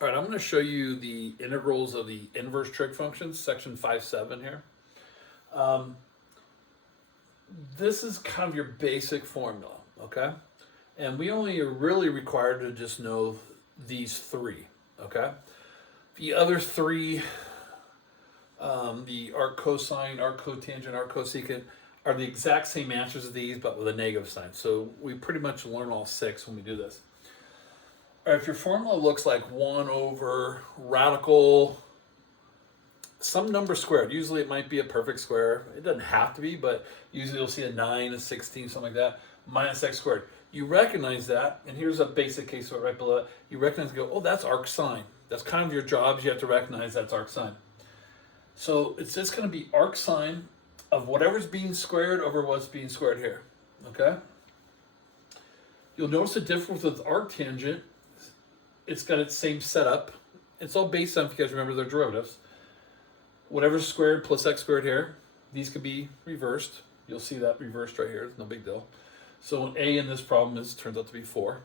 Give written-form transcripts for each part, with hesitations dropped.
All right, I'm going to show you the integrals of the inverse trig functions, section 5.7 here. Um, this is kind of your basic formula, okay? And we only are really required to just know these three, okay? The other three, the arc cosine, arc cotangent, arc cosecant, are the exact same answers as these, but with a negative sign. So we pretty much learn all six when we do this. All right, if your formula looks like 1 over radical some number squared, usually it might be a perfect square. It doesn't have to be, but usually you'll see a 9, a 16, something like that, minus x squared. You recognize that, and here's a basic case right below it. You recognize, go, oh, that's arc sine. That's kind of your jobs. You have to recognize that's arc sine. So it's just going to be arc sine of whatever's being squared over what's being squared here, okay? You'll notice the difference with arc tangent. It's got its same setup. It's all based on, if you guys remember, their derivatives. Whatever's squared plus x squared here, these could be reversed. You'll see that reversed right here. It's no big deal. So an a in this problem turns out to be 4.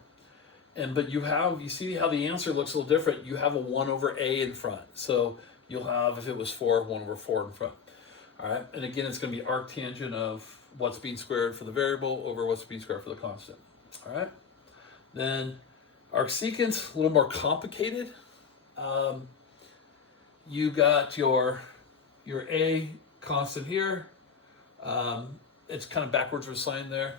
But you see how the answer looks a little different. You have a 1 over a in front. So you'll have, if it was 4, 1 over 4 in front. All right. And again, it's going to be arctangent of what's being squared for the variable over what's being squared for the constant. All right. Then arcsecant's a little more complicated. You got your a constant here. It's kind of backwards with sign there.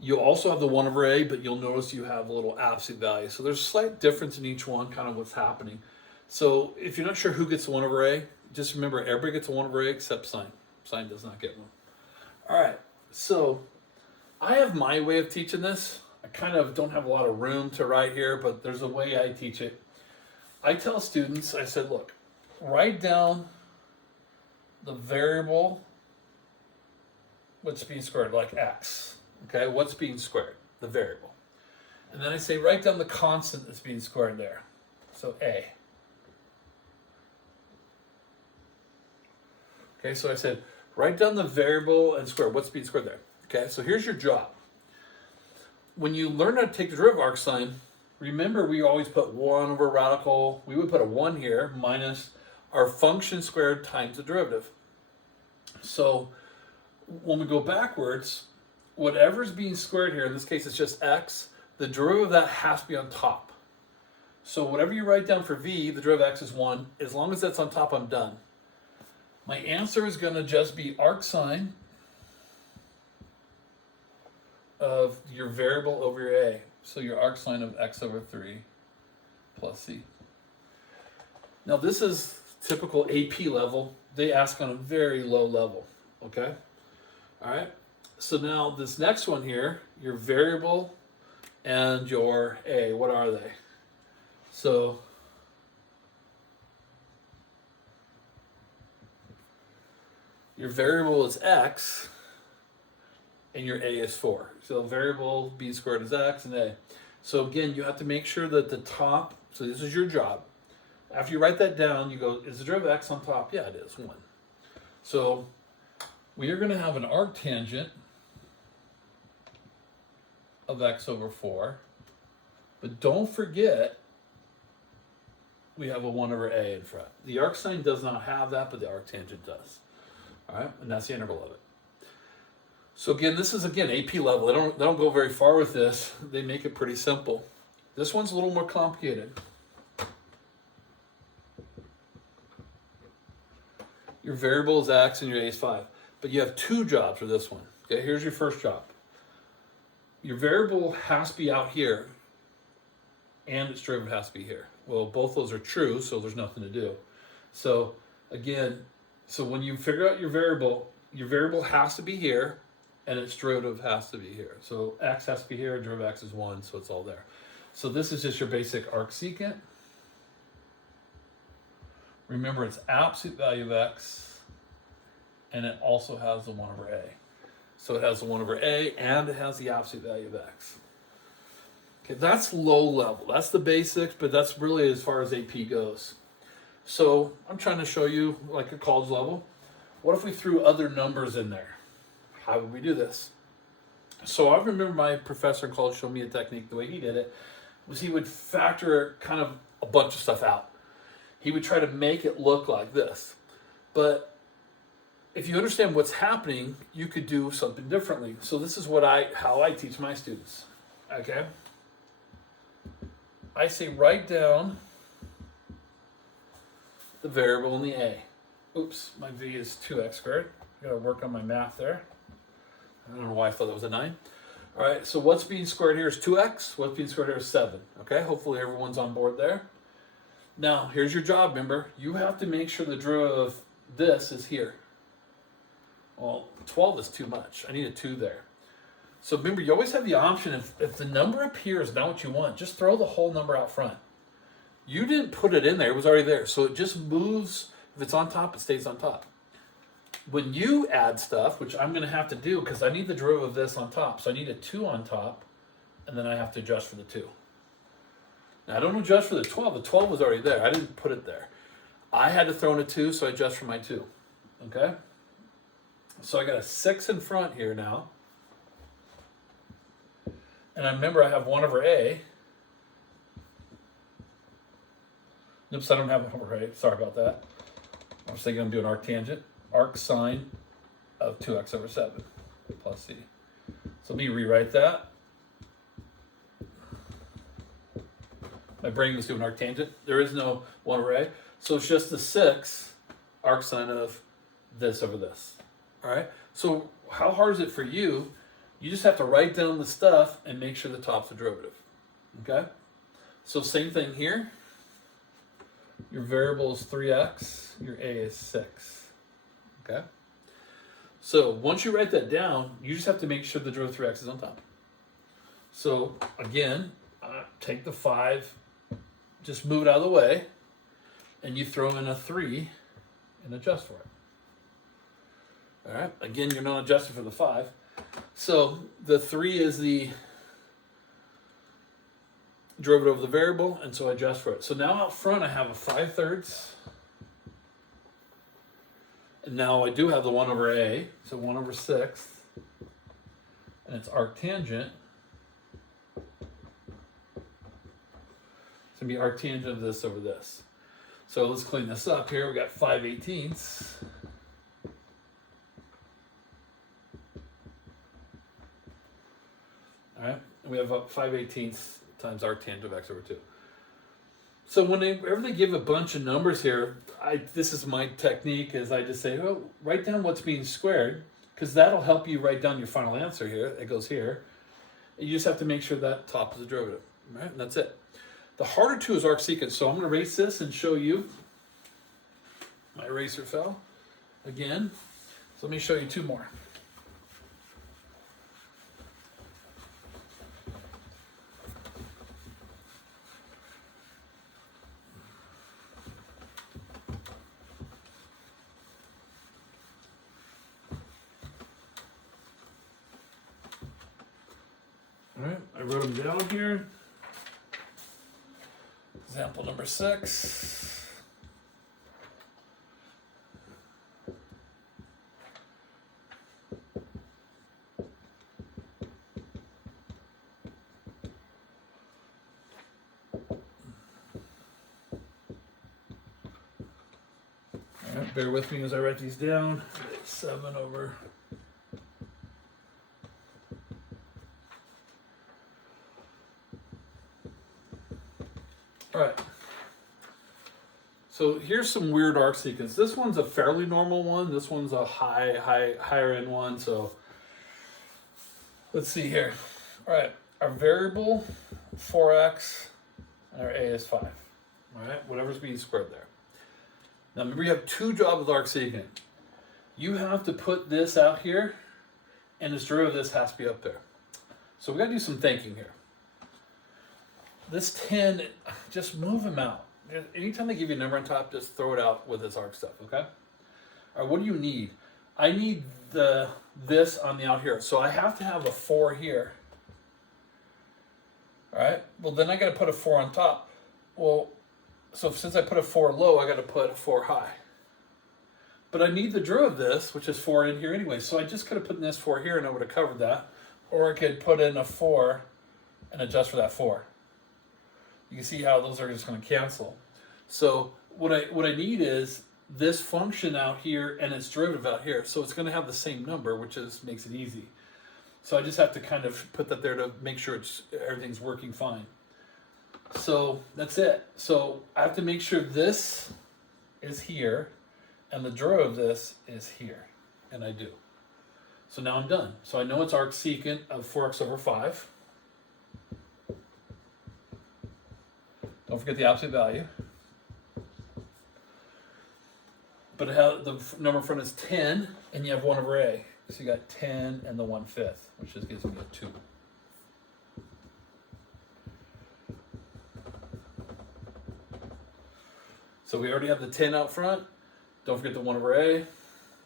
You'll also have the 1 over a, but you'll notice you have a little absolute value. So there's a slight difference in each one, kind of what's happening. So if you're not sure who gets the 1 over a, just remember everybody gets a 1 over a except sine. Sine does not get one. All right, so I have my way of teaching this. I kind of don't have a lot of room to write here, but there's a way I teach it. I tell students, I said, look, write down the variable what's being squared, like x. Okay, what's being squared? The variable. And then I say, write down the constant that's being squared there. So a. Okay, so I said, write down the variable and square. What's being squared there? Okay, so here's your job. When you learn how to take the derivative of arc sine, remember we always put 1 over radical. We would put a 1 here minus our function squared times the derivative. So when we go backwards, whatever's being squared here, in this case it's just x, the derivative of that has to be on top. So whatever you write down for v, the derivative of x is 1. As long as that's on top, I'm done. My answer is going to just be arc sine of your variable over your a. So your arc sine of x over 3 plus c. Now this is typical AP level. They ask on a very low level, okay? All right, so now this next one here, your variable and your a, what are they? So your variable is x and your a is 4. So variable being squared is x and a. So again, you have to make sure that the top, so this is your job. After you write that down, you go, is the derivative of x on top? Yeah, it is, 1. So we are going to have an arctangent of x over 4. But don't forget, we have a 1 over a in front. The arc sine does not have that, but the arctangent does. All right, and that's the integral of it. So again, this is, again, AP level. They don't go very far with this. They make it pretty simple. This one's a little more complicated. Your variable is x and your a is 5. But you have 2 jobs for this one. Okay, here's your first job. Your variable has to be out here, and its derivative has to be here. Well, both those are true, so there's nothing to do. So again, so when you figure out your variable has to be here, and its derivative has to be here. So x has to be here, derivative of x is 1, so it's all there. So this is just your basic arcsecant. Remember, it's absolute value of x, and it also has the 1 over a. So it has the 1 over a, and it has the absolute value of x. Okay, that's low level. That's the basics, but that's really as far as AP goes. So I'm trying to show you, like a college level, what if we threw other numbers in there? How would we do this? So I remember my professor in college showed me a technique. The way he did it was he would factor kind of a bunch of stuff out. He would try to make it look like this. But if you understand what's happening, you could do something differently. So this is how I teach my students. Okay? I say write down the variable in the a. Oops, my v is 2x squared. I gotta work on my math there. I don't know why I thought that was a 9. All right, so what's being squared here is 2x. What's being squared here is 7. Okay, hopefully everyone's on board there. Now, here's your job, remember. You have to make sure the derivative of this is here. Well, 12 is too much. I need a 2 there. So remember, you always have the option, if the number up here is not what you want, just throw the whole number out front. You didn't put it in there. It was already there. So it just moves. If it's on top, it stays on top. When you add stuff, which I'm going to have to do because I need the derivative of this on top. So I need a 2 on top, and then I have to adjust for the 2. Now, I don't adjust for the 12. The 12 was already there. I didn't put it there. I had to throw in a 2, so I adjust for my 2. Okay? So I got a 6 in front here now. And I remember I have 1 over a. Oops, I don't have 1 over a. Sorry about that. I was thinking I'm doing arctangent. Arc sine of 2x over 7 plus c. So let me rewrite that. My brain was doing arctangent. There is no 1 over a. So it's just the 6 arc sine of this over this. All right? So how hard is it for you? You just have to write down the stuff and make sure the top's a derivative. Okay? So same thing here. Your variable is 3x. Your a is 6. Okay? So once you write that down, you just have to make sure the derivative of 3x is on top. So again, take the 5, just move it out of the way, and you throw in a 3 and adjust for it. All right? Again, you're not adjusting for the 5. So the 3 is the derivative of the variable, and so I adjust for it. So now out front I have a 5/3. And now I do have the 1 over a, so 1 over 6. And it's arctangent. It's going to be arctangent of this over this. So let's clean this up here. We got 5/18. All right, and we have 5/18 times arctangent of x over 2. So whenever they give a bunch of numbers here, this is my technique, is I just say, oh, write down what's being squared, because that'll help you write down your final answer here. It goes here. And you just have to make sure that top is a derivative, right? And that's it. The harder two is arcsecant. So I'm going to erase this and show you. My eraser fell again. So let me show you 2 more. All right, I wrote them down here. Example number 6. All right, bear with me as I write these down. 7 over. All right. So here's some weird arc sequence. This one's a fairly normal one. This one's a higher end one. So let's see here. All right, our variable 4x and our a is 5. All right, whatever's being squared there. Now remember, you have 2 jobs with arcsecant. You have to put this out here, and this derivative of this has to be up there. So we got to do some thinking here. This 10, just move them out. Anytime they give you a number on top, just throw it out with this arc stuff, okay? All right, what do you need? I need this on the out here. So I have to have a 4 here. All right, well then I got to put a 4 on top. Well, so since I put a 4 low, I got to put a 4 high. But I need the derivative of this, which is 4 in here anyway. So I just could have put in this 4 here and I would have covered that. Or I could put in a 4 and adjust for that 4. You can see how those are just going to cancel. So what I need is this function out here and its derivative out here. So it's going to have the same number, which makes it easy. So I just have to kind of put that there to make sure everything's working fine. So that's it. So I have to make sure this is here and the derivative of this is here. And I do. So now I'm done. So I know it's arcsecant of 4x over 5. Don't forget the absolute value. But the number in front is 10, and you have 1 over a. So you got 10 and the 1/5, which just gives me a 2. So we already have the 10 out front. Don't forget the 1 over a, and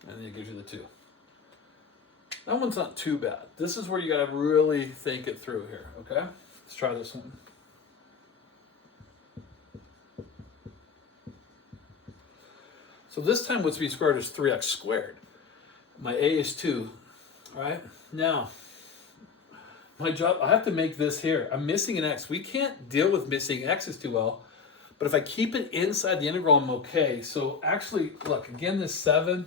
then it gives you the 2. That one's not too bad. This is where you got to really think it through here, okay? Let's try this one. So this time what's b squared is 3x squared. My a is 2, all right? Now, my job, I have to make this here. I'm missing an x. We can't deal with missing x's too well, but if I keep it inside the integral, I'm okay. So actually, look, again, this 7,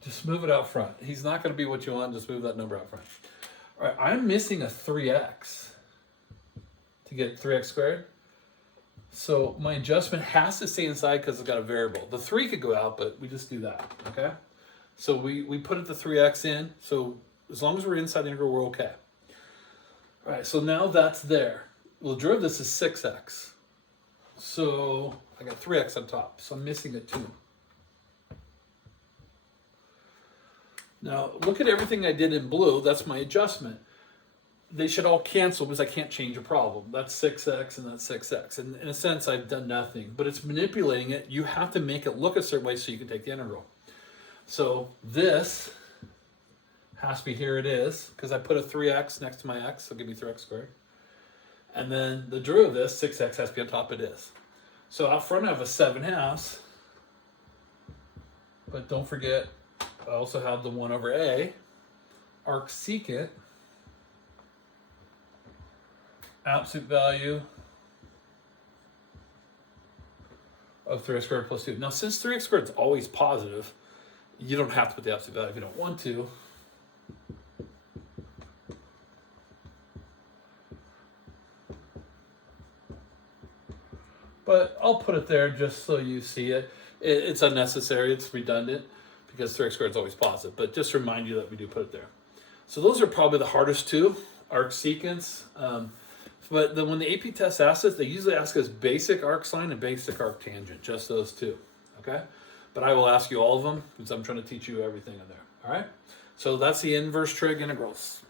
just move it out front. He's not going to be what you want, just move that number out front. All right, I'm missing a 3x to get 3x squared. So my adjustment has to stay inside because it's got a variable. The 3 could go out, but we just do that, okay? So we put the 3x in. So as long as we're inside the integral, we're okay. All right, so now that's there. Well, the derivative of this is 6x. So I got 3x on top. So I'm missing a 2. Now look at everything I did in blue. That's my adjustment. They should all cancel because I can't change a problem. That's 6x and that's 6x. And in a sense, I've done nothing, but it's manipulating it. You have to make it look a certain way so you can take the integral. So this has to be, here it is, because I put a 3x next to my x, so give me 3x squared. And then the derivative of this, 6x, has to be on top, it is. So out front I have a 7/2, but don't forget, I also have the 1 over a, arcsecant, absolute value of 3x squared plus 2. Now, since 3x squared is always positive, you don't have to put the absolute value if you don't want to. But I'll put it there just so you see it. It's unnecessary, it's redundant, because 3x squared is always positive. But just to remind you that we do put it there. So those are probably the hardest two, arcsecants. But then when the AP test asks us, they usually ask us basic arcsine and basic arctangent, just those two, okay? But I will ask you all of them because I'm trying to teach you everything in there, all right? So that's the inverse trig integrals.